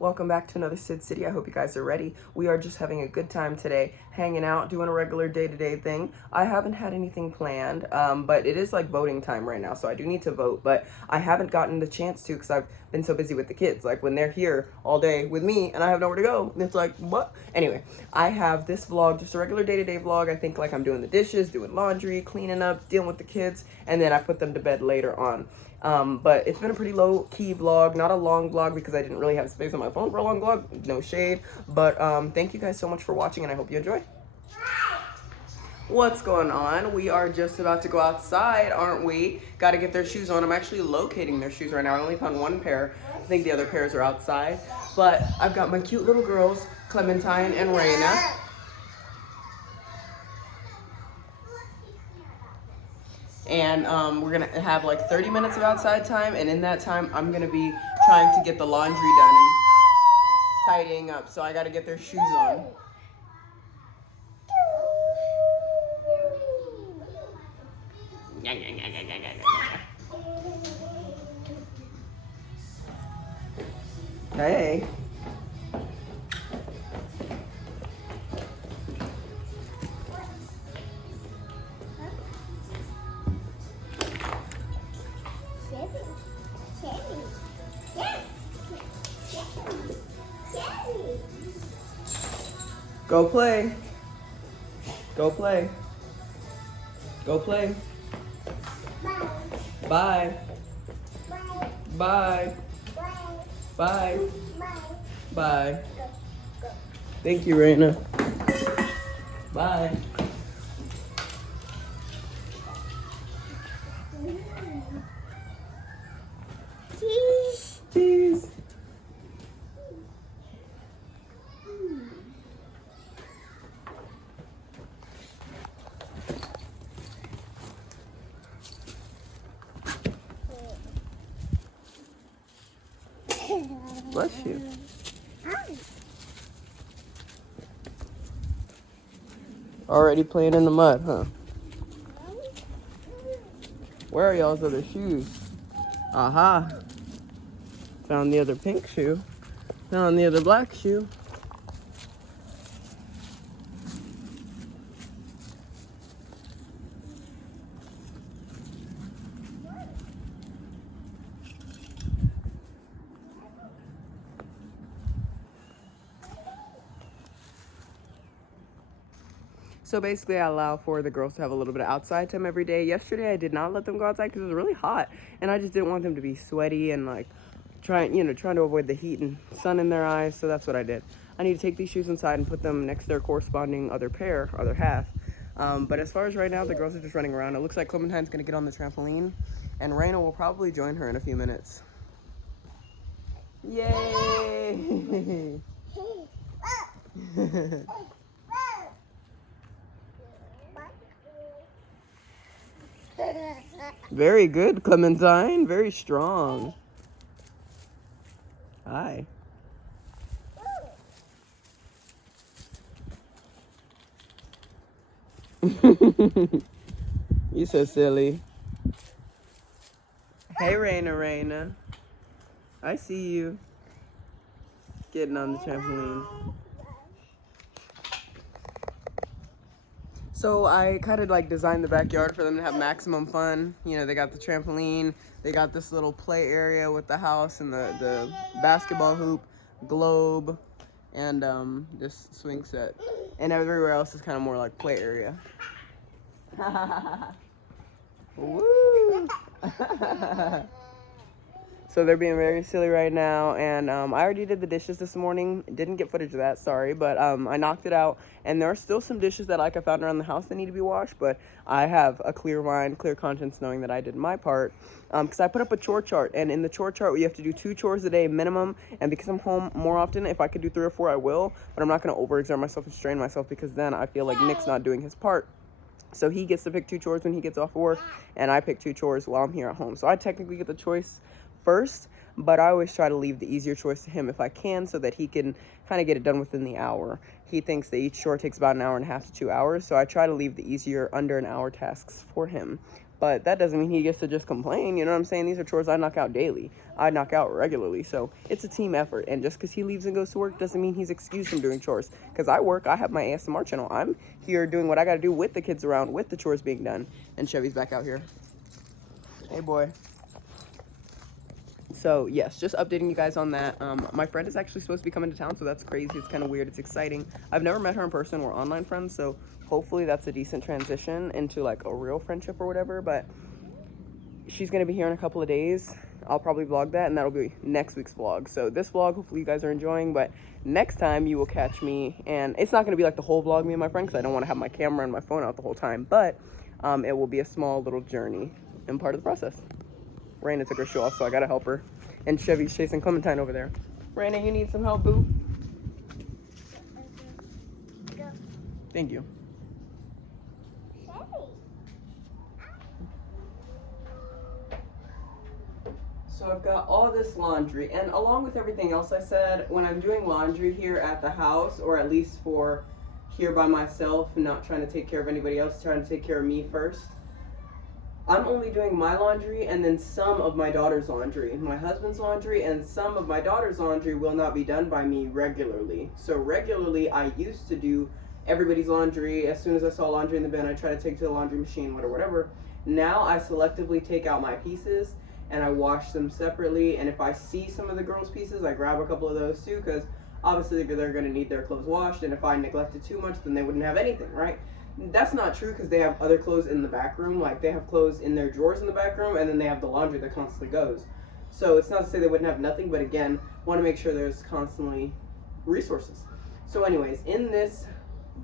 Welcome back to another Sid City. I hope you guys are ready. We are just having a good time today, hanging out, doing a regular day-to-day thing. I haven't had anything planned, but it is like voting time right now, so I do need to vote, but I haven't gotten the chance to because I've been so busy with the kids. Like when they're here all day with me and I have nowhere to go, it's like, what? Anyway, I have this vlog, just a regular day-to-day vlog. I think like I'm doing the dishes, doing laundry, cleaning up, dealing with the kids, and then I put them to bed later on. But it's been a pretty low-key vlog, not a long vlog because I didn't really have space on my phone for a long vlog, no shade. But thank you guys so much for watching and I hope you enjoy. What's going on? We are just about to go outside, aren't we? Got to get their shoes on. I'm actually locating their shoes right now. I only found one pair. I think the other pairs are outside. But I've got my cute little girls, Clementine and Raina. And we're gonna have like 30 minutes of outside time, and in that time I'm gonna be trying to get the laundry done and tidying up, so I gotta get their shoes on. Hey. Go play. Go play. Go play. Bye. Bye. Bye. Bye. Thank you, Raina. Bye. Cheese. Bless you. Already playing in the mud, huh? Where are y'all's other shoes? Aha. Found the other pink shoe. Found the other black shoe. So basically I allow for the girls to have a little bit of outside time every day. Yesterday I did not let them go outside because it was really hot and I just didn't want them to be sweaty and like trying to avoid the heat and sun in their eyes. So that's what I did. I need to take these shoes inside and put them next to their corresponding other half. But as far as right now, the girls are just running around. It looks like Clementine's gonna get on the trampoline and Raina will probably join her in a few minutes. Yay! Very good, Clementine. Very strong. Hi. You so silly. Hey, Raina. I see you getting on the trampoline. So I kind of like designed the backyard for them to have maximum fun. You know, they got the trampoline, they got this little play area with the house and the basketball hoop, globe, and this swing set. And everywhere else is kind of more like play area. Woo! So they're being very silly right now, and I already did the dishes this morning. Didn't get footage of that, sorry, but I knocked it out, and there are still some dishes that like I found around the house that need to be washed, but I have a clear mind, clear conscience knowing that I did my part, because I put up a chore chart, and in the chore chart, you have to do 2 chores a day minimum, and because I'm home more often, if I could do 3 or 4, I will, but I'm not going to overexert myself and strain myself, because then I feel like Nick's not doing his part. So he gets to pick 2 chores when he gets off work, and I pick 2 chores while I'm here at home. So I technically get the choice first, but I always try to leave the easier choice to him if I can so that he can kind of get it done within the hour. He thinks that each chore takes about an hour and a half to 2 hours, so I try to leave the easier under an hour tasks for him. But that doesn't mean he gets to just complain. You know what I'm saying? These are chores I knock out daily. I knock out regularly. So it's a team effort. And just because he leaves and goes to work doesn't mean he's excused from doing chores. Because I work, I have my ASMR channel. I'm here doing what I got to do with the kids around, with the chores being done. And Chevy's back out here. Hey, boy. So yes, just updating you guys on that. My friend is actually supposed to be coming to town, so that's crazy. It's kind of weird. It's exciting. I've never met her in person. We're online friends, so hopefully that's a decent transition into like a real friendship or whatever. But she's gonna be here in a couple of days. I'll probably vlog that, and that'll be next week's vlog. So this vlog, hopefully you guys are enjoying, but next time you will catch me, and it's not gonna be like the whole vlog, me and my friend, because I don't want to have my camera and my phone out the whole time, but it will be a small little journey and part of the process. Raina took her shoe off, so I gotta help her. And Chevy's chasing Clementine over there. Raina, you need some help, boo? Thank you. So I've got all this laundry, and along with everything else I said, when I'm doing laundry here at the house, or at least for here by myself, not trying to take care of anybody else, trying to take care of me first, I'm only doing my laundry and then some of my daughter's laundry. My husband's laundry and some of my daughter's laundry will not be done by me regularly. So regularly, I used to do everybody's laundry. As soon as I saw laundry in the bin, I try to take to the laundry machine, whatever. Now I selectively take out my pieces and I wash them separately. And if I see some of the girls' pieces, I grab a couple of those too, because obviously they're going to need their clothes washed. And if I neglected too much, then they wouldn't have anything, right? That's not true, because they have other clothes in the back room. Like, they have clothes in their drawers in the back room, and then they have the laundry that constantly goes. So it's not to say they wouldn't have nothing, but again, want to make sure there's constantly resources. So anyways, in this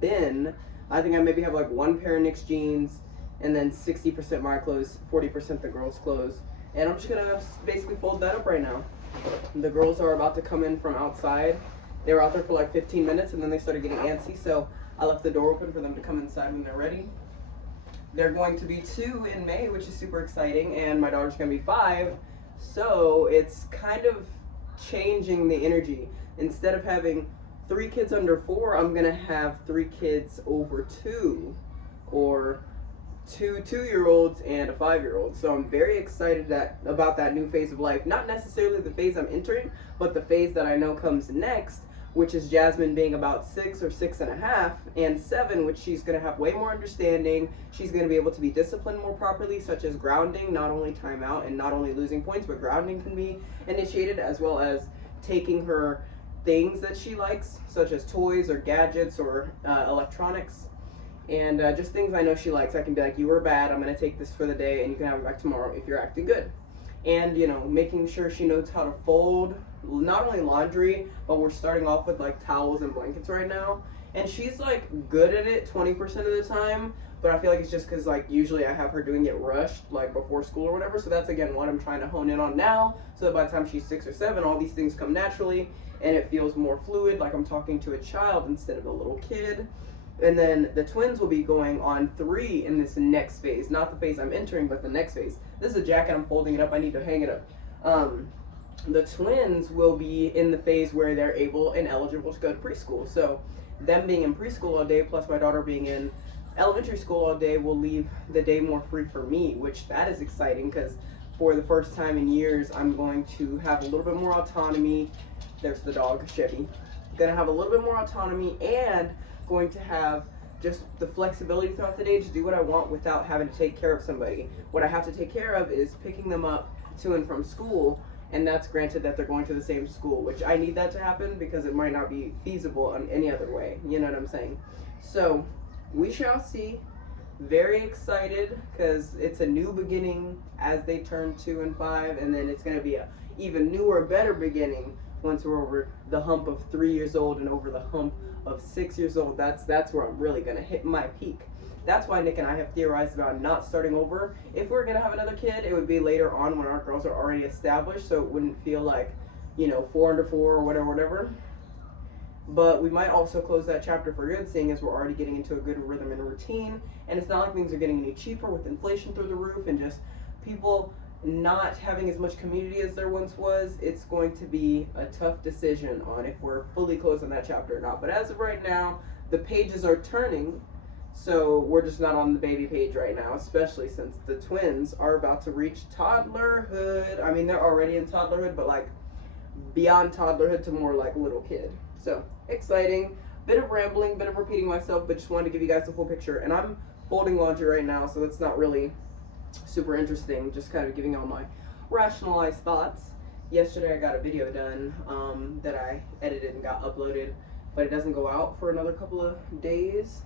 bin, I think I maybe have like one pair of Nick's jeans, and then 60% my clothes, 40% the girls' clothes. And I'm just going to basically fold that up right now. The girls are about to come in from outside. They were out there for like 15 minutes, and then they started getting antsy, so I left the door open for them to come inside when they're ready. They're going to be 2 in May, which is super exciting, and my daughter's going to be 5. So it's kind of changing the energy. Instead of having 3 kids under 4, I'm going to have 3 kids over 2, or 2 2-year-olds and a 5-year-old. So I'm very excited about that new phase of life. Not necessarily the phase I'm entering, but the phase that I know comes next, which is Jasmine being about 6 or 6.5, and 7, which she's going to have way more understanding. She's going to be able to be disciplined more properly, such as grounding, not only timeout and not only losing points, but grounding can be initiated, as well as taking her things that she likes, such as toys or gadgets or electronics, and just things I know she likes. I can be like, you were bad, I'm going to take this for the day, and you can have it back tomorrow if you're acting good. And, you know, making sure she knows how to fold, not only laundry, but we're starting off with like towels and blankets right now. And she's like good at it 20% of the time, but I feel like it's just because like usually I have her doing it rushed like before school or whatever. So that's again what I'm trying to hone in on now, so that by the time she's 6 or 7, all these things come naturally and it feels more fluid, like I'm talking to a child instead of a little kid. And then the twins will be going on 3 in this next phase. Not the phase I'm entering, but the next phase. This is a jacket, I'm folding it up, I need to hang it up. The twins will be in the phase where they're able and eligible to go to preschool. So them being in preschool all day, plus my daughter being in elementary school all day, will leave the day more free for me, which that is exciting, because for the first time in years, I'm going to have a little bit more autonomy. There's the dog, Chevy. Gonna have a little bit more autonomy, and going to have just the flexibility throughout the day to do what I want without having to take care of somebody. What I have to take care of is picking them up to and from school, and that's granted that they're going to the same school, which I need that to happen because it might not be feasible in any other way. You know what I'm saying? So we shall see. Very excited because it's a new beginning as they turn 2 and 5, and then it's going to be a even newer, better beginning once we're over the hump of 3 years old and over the hump of 6 years old. That's where I'm really going to hit my peak. That's why Nick and I have theorized about not starting over. If we're going to have another kid, it would be later on when our girls are already established, so it wouldn't feel like, 4 under 4 or whatever. But we might also close that chapter for good, seeing as we're already getting into a good rhythm and routine. And it's not like things are getting any cheaper with inflation through the roof and just people not having as much community as there once was. It's going to be a tough decision on if we're fully closed on that chapter or not. But as of right now, the pages are turning. So we're just not on the baby page right now, especially since the twins are about to reach toddlerhood. I mean, they're already in toddlerhood, but like beyond toddlerhood to more like little kid. So exciting. Bit of rambling, bit of repeating myself, but just wanted to give you guys the full picture. And I'm folding laundry right now, so it's not really super interesting. Just kind of giving all my rationalized thoughts. Yesterday I got a video done that I edited and got uploaded, but it doesn't go out for another couple of days.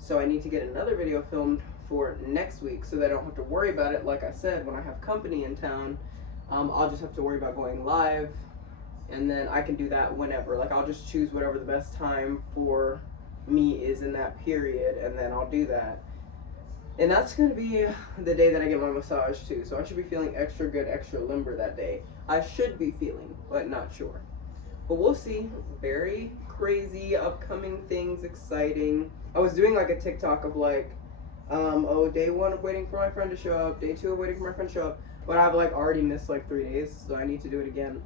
So I need to get another video filmed for next week so that I don't have to worry about it. Like I said, when I have company in town, I'll just have to worry about going live, and then I can do that whenever. Like, I'll just choose whatever the best time for me is in that period, and then I'll do that. And that's going to be the day that I get my massage too. So I should be feeling extra good, extra limber that day. I should be feeling, but not sure. But we'll see. Very crazy upcoming things, exciting. I was doing like a TikTok of like, day 1 of waiting for my friend to show up, day 2 of waiting for my friend to show up. But I've like already missed like 3 days, so I need to do it again.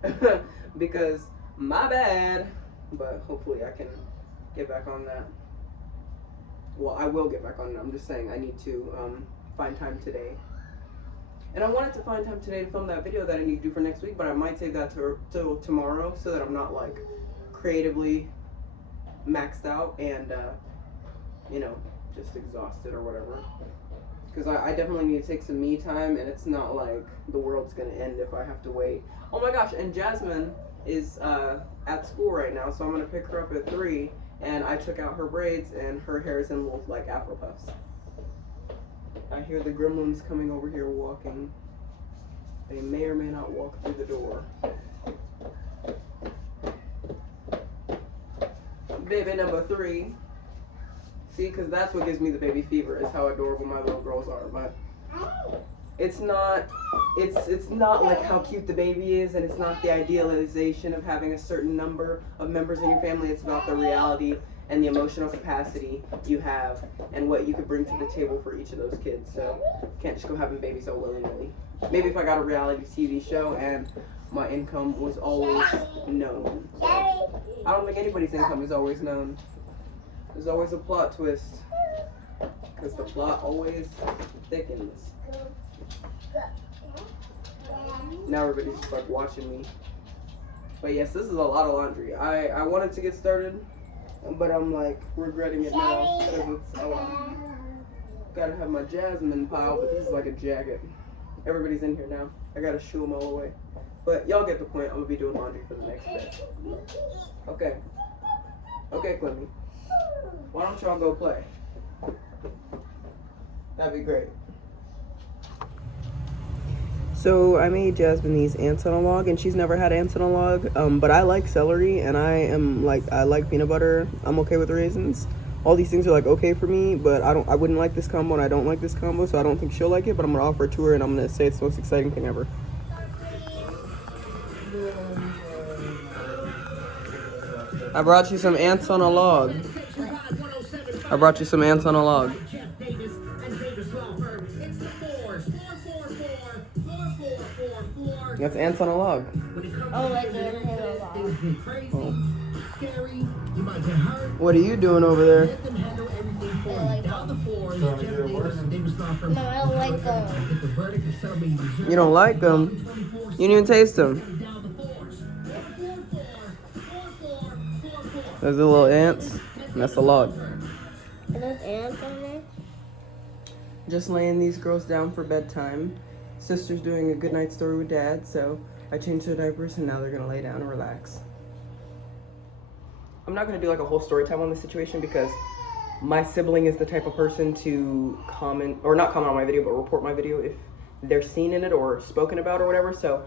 Because my bad. But hopefully I can get back on that. Well, I will get back on it. I'm just saying I need to find time today. And I wanted to find time today to film that video that I need to do for next week, but I might save that till tomorrow so that I'm not like creatively maxed out and just exhausted or whatever. Because I definitely need to take some me time, and it's not like the world's gonna end if I have to wait. Oh my gosh, and Jasmine is at school right now, so I'm gonna pick her up at 3, and I took out her braids and her hair is in little like afro puffs. I hear the gremlins coming over here walking. They may or may not walk through the door. Baby number 3. See, because that's what gives me the baby fever, is how adorable my little girls are. But it's not like how cute the baby is, and it's not the idealization of having a certain number of members in your family. It's about the reality and the emotional capacity you have and what you could bring to the table for each of those kids. So you can't just go having babies all willy-nilly. Maybe if I got a reality TV show and my income was always known. I don't think anybody's income is always known. There's always a plot twist, because the plot always thickens. Now everybody's just like watching me. But yes, this is a lot of laundry. I wanted to get started, but I'm like regretting it now because it's a lot. Gotta have my jasmine pile, but this is like a jacket. Everybody's in here now. I gotta shoo them all away. But y'all get the point. I'm gonna be doing laundry for the next bit. Okay. Okay, Clemmy. Why don't y'all go play? That'd be great. So I made Jasmine these ants on a log, and she's never had ants on a log. But I like celery, and I like peanut butter. I'm okay with raisins. All these things are like okay for me, but I wouldn't like this combo, and I don't like this combo, so I don't think she'll like it. But I'm gonna offer it to her, and I'm gonna say it's the most exciting thing ever. I brought you some ants on a log. I brought you some ants on a log. That's ants on a log. Oh, like they're on a log. Oh. What are you doing over there? I don't like them. You don't like them? You didn't even taste them. There's the little ants, and that's the log. Are those ants on there? Just laying these girls down for bedtime. Sister's doing a good night story with Dad, so I changed their diapers, and now they're gonna lay down and relax. I'm not gonna do like a whole story time on this situation because my sibling is the type of person to comment, or not comment on my video, but report my video if they're seen in it or spoken about or whatever. So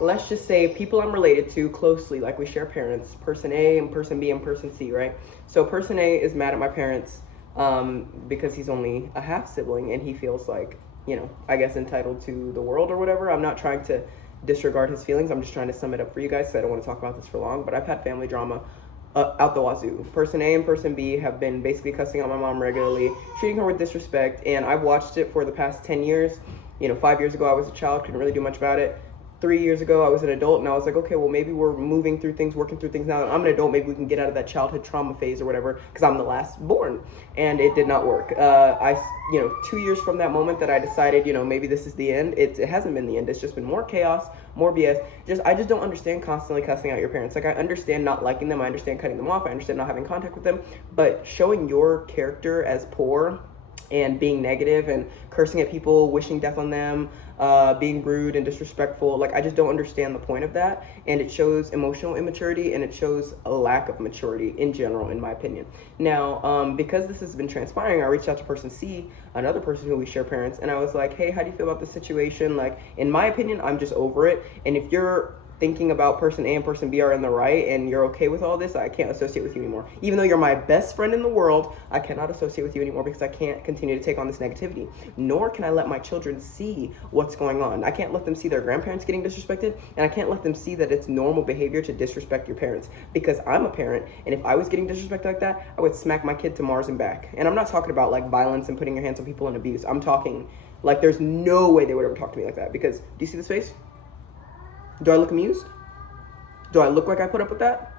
let's just say people I'm related to closely, like we share parents, person A and person B and person C, right? So person A is mad at my parents because he's only a half sibling and he feels like, I guess entitled to the world or whatever. I'm not trying to disregard his feelings. I'm just trying to sum it up for you guys, so I don't want to talk about this for long, but I've had family drama out the wazoo. Person A and person B have been basically cussing out my mom regularly, treating her with disrespect, and I've watched it for the past 10 years. 5 years ago I was a child, couldn't really do much about it. 3 years ago I was an adult, and I was like, okay, well, maybe we're moving through things, working through things now. I'm an adult, maybe we can get out of that childhood trauma phase or whatever, because I'm the last born. And it did not work. 2 years from that moment that I decided, maybe this is the end, it hasn't been the end. It's just been more chaos, more BS. I just don't understand constantly cussing out your parents. Like, I understand not liking them, I understand cutting them off, I understand not having contact with them, but showing your character as poor and being negative and cursing at people, wishing death on them, being rude and disrespectful. Like, I just don't understand the point of that. And it shows emotional immaturity, and it shows a lack of maturity in general, in my opinion. Now, because this has been transpiring, I reached out to person C, another person who we share parents, and I was like, hey, how do you feel about this situation? Like, in my opinion, I'm just over it. And if you're thinking about person A and person B are in the right and you're okay with all this, I can't associate with you anymore. Even though you're my best friend in the world, I cannot associate with you anymore, because I can't continue to take on this negativity. Nor can I let my children see what's going on. I can't let them see their grandparents getting disrespected, and I can't let them see that it's normal behavior to disrespect your parents, because I'm a parent, and if I was getting disrespected like that, I would smack my kid to Mars and back. And I'm not talking about like violence and putting your hands on people and abuse. I'm talking like there's no way they would ever talk to me like that. Because, do you see this face? Do I look amused? Do I look like I put up with that?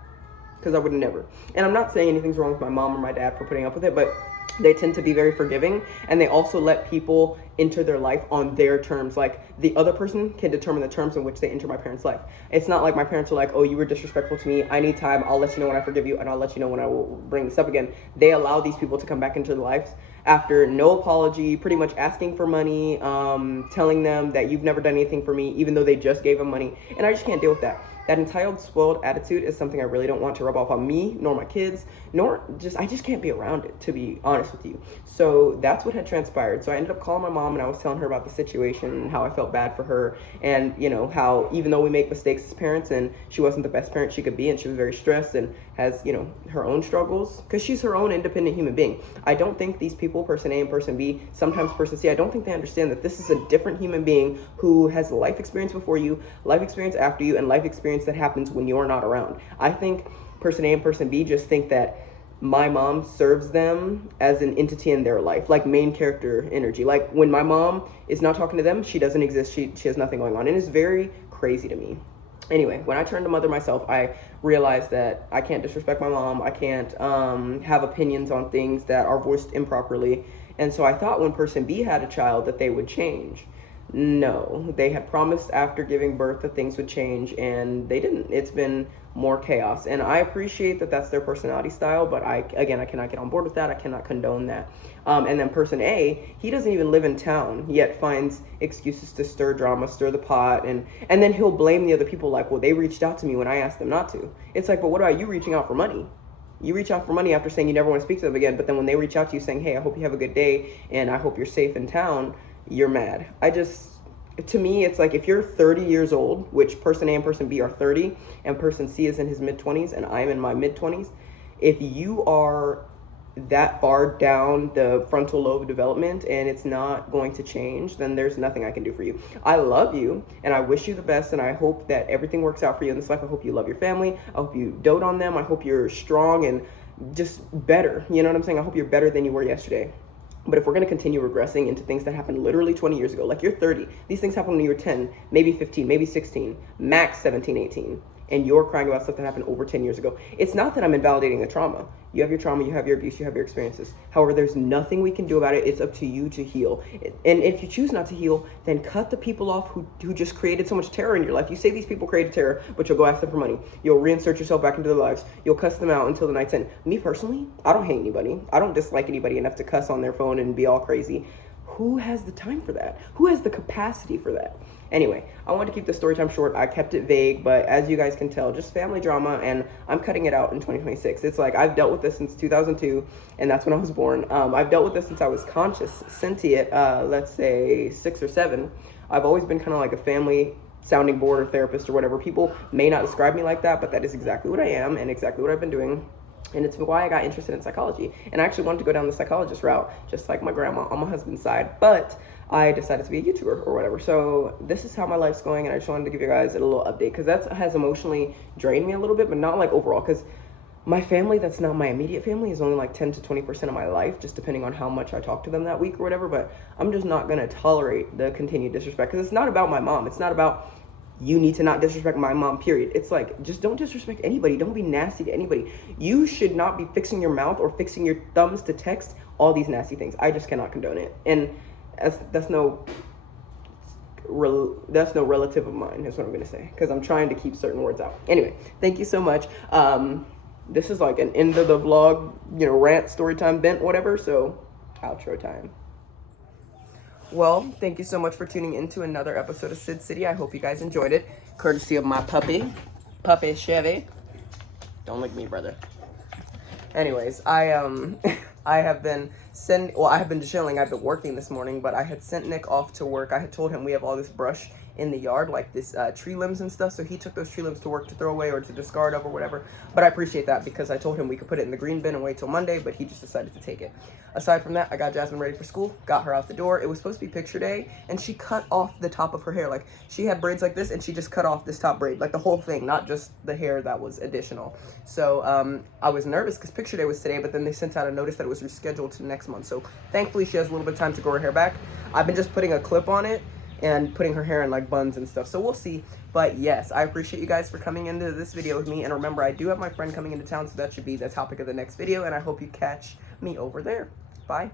Because I would never. And I'm not saying anything's wrong with my mom or my dad for putting up with it, but they tend to be very forgiving, and they also let people enter their life on their terms. Like, the other person can determine the terms in which they enter my parents' life. It's not like my parents are like, oh, you were disrespectful to me, I need time, I'll let you know when I forgive you, and I'll let you know when I will bring this up again. They allow these people to come back into their lives after no apology, pretty much asking for money, telling them that you've never done anything for me, even though they just gave them money. And I just can't deal with that. That entitled, spoiled attitude is something I really don't want to rub off on me, nor my kids, I just can't be around it, to be honest with you. So that's what had transpired. So I ended up calling my mom, and I was telling her about the situation and how I felt bad for her, and how even though we make mistakes as parents, and she wasn't the best parent she could be, and she was very stressed and has her own struggles, because she's her own independent human being. I don't think these people, person A and person B, sometimes person C, I don't think they understand that this is a different human being who has life experience before you, life experience after you, and life experience that happens when you're not around. I think person A and person B just think that my mom serves them as an entity in their life, like main character energy. Like, when my mom is not talking to them, she doesn't exist. She has nothing going on, and it's very crazy to me. Anyway, when I turned to mother myself, I realized that I can't disrespect my mom. I can't have opinions on things that are voiced improperly. And so I thought when person B had a child that they would change. No, they had promised after giving birth that things would change, and they didn't. It's been more chaos, and I appreciate that that's their personality style, but I cannot get on board with that. I cannot condone that. And then person A, he doesn't even live in town, yet finds excuses to stir drama, stir the pot, and then he'll blame the other people, like, well, they reached out to me when I asked them not to. It's like, but what about you reaching out for money? You reach out for money after saying you never want to speak to them again, but then when they reach out to you saying, hey, I hope you have a good day, and I hope you're safe in town, you're mad. To me, it's like, if you're 30 years old, which person A and person B are 30, and person C is in his mid-20s, and I'm in my mid-20s, if you are that far down the frontal lobe development and it's not going to change, then there's nothing I can do for you. I love you, and I wish you the best, and I hope that everything works out for you in this life. I hope you love your family. I hope you dote on them. I hope you're strong and just better. You know what I'm saying? I hope you're better than you were yesterday. But if we're going to continue regressing into things that happened literally 20 years ago, like, you're 30, these things happened when you were 10, maybe 15, maybe 16, max 17, 18, and you're crying about stuff that happened over 10 years ago. It's not that I'm invalidating the trauma. You have your trauma, you have your abuse, you have your experiences. However, there's nothing we can do about it. It's up to you to heal. And if you choose not to heal, then cut the people off who just created so much terror in your life. You say these people created terror, but you'll go ask them for money. You'll reinsert yourself back into their lives. You'll cuss them out until the night's end. Me personally, I don't hate anybody. I don't dislike anybody enough to cuss on their phone and be all crazy. Who has the time for that? Who has the capacity for that? Anyway, I wanted to keep the story time short. I kept it vague, but as you guys can tell, just family drama, and I'm cutting it out in 2026. It's like, I've dealt with this since 2002, and that's when I was born. I've dealt with this since I was conscious, sentient, let's say 6 or 7. I've always been kind of like a family sounding board or therapist or whatever. People may not describe me like that, but that is exactly what I am and exactly what I've been doing. And it's why I got interested in psychology. And I actually wanted to go down the psychologist route, just like my grandma on my husband's side. But I decided to be a YouTuber or whatever. So this is how my life's going. And I just wanted to give you guys a little update, because that has emotionally drained me a little bit, but not like overall. Because my family that's not my immediate family is only like 10 to 20% of my life, just depending on how much I talk to them that week or whatever. But I'm just not going to tolerate the continued disrespect, because it's not about my mom. It's not about you need to not disrespect my mom, period. It's like, just don't disrespect anybody. Don't be nasty to anybody. You should not be fixing your mouth or fixing your thumbs to text all these nasty things. I just cannot condone it. And that's no relative of mine, is what I'm gonna say, because I'm trying to keep certain words out. Anyway, thank you so much. This is like an end of the vlog, rant, story time, vent, whatever. So outro time. Well, thank you so much for tuning into another episode of Sid City. I hope you guys enjoyed it, courtesy of my puppy Chevy. Don't lick me, brother. Anyways, I have been chilling. I've been working this morning, but I had sent Nick off to work. I had told him we have all this brush in the yard, like this tree limbs and stuff, so he took those tree limbs to work to throw away or to discard of or whatever. But I appreciate that, because I told him we could put it in the green bin and wait till Monday, but he just decided to take it. Aside from that, I got Jasmine ready for school, got her out the door. It was supposed to be picture day, and she cut off the top of her hair. Like, she had braids like this, and she just cut off this top braid, like the whole thing, not just the hair that was additional. So I was nervous because picture day was today, but then they sent out a notice that it was rescheduled to next month. So thankfully she has a little bit of time to grow her hair back. I've been just putting a clip on it and putting her hair in like buns and stuff, so we'll see. But yes, I appreciate you guys for coming into this video with me, and remember, I do have my friend coming into town, so that should be the topic of the next video, and I hope you catch me over there. Bye.